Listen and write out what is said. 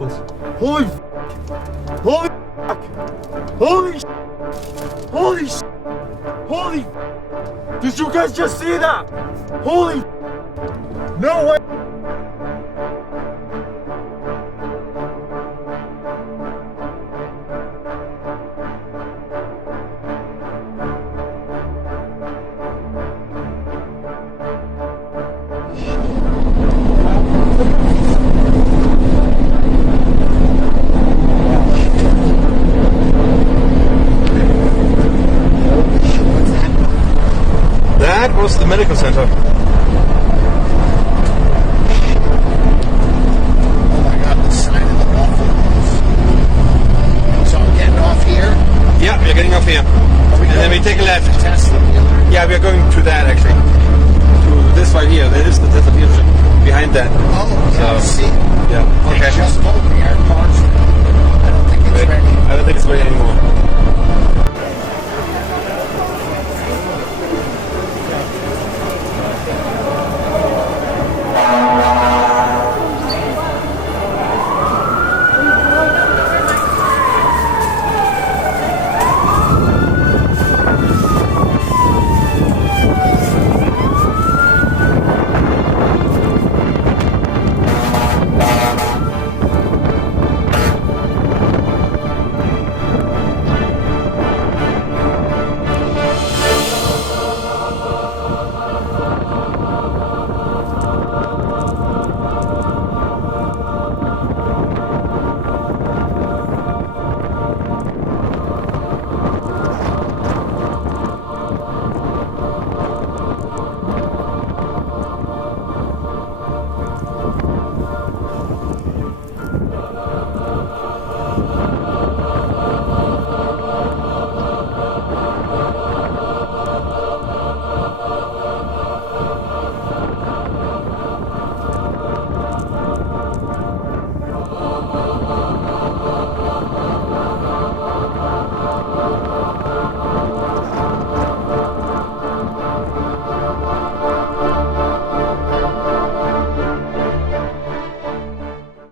was. Holy Holy Holy Holy Holy Did you guys just see that? Holy No way. That was the medical center. Oh my God, the sign of the awful. So I'm getting off here? Yeah, we're getting off here. And then we take a left. Tesla dealer? Yeah, we're going to that actually. To this right here. That is the Tesla dealership behind that. Oh, yeah, So, see? Yeah, okay. They just told me our car's I don't think it's ready. I don't think it's ready anymore.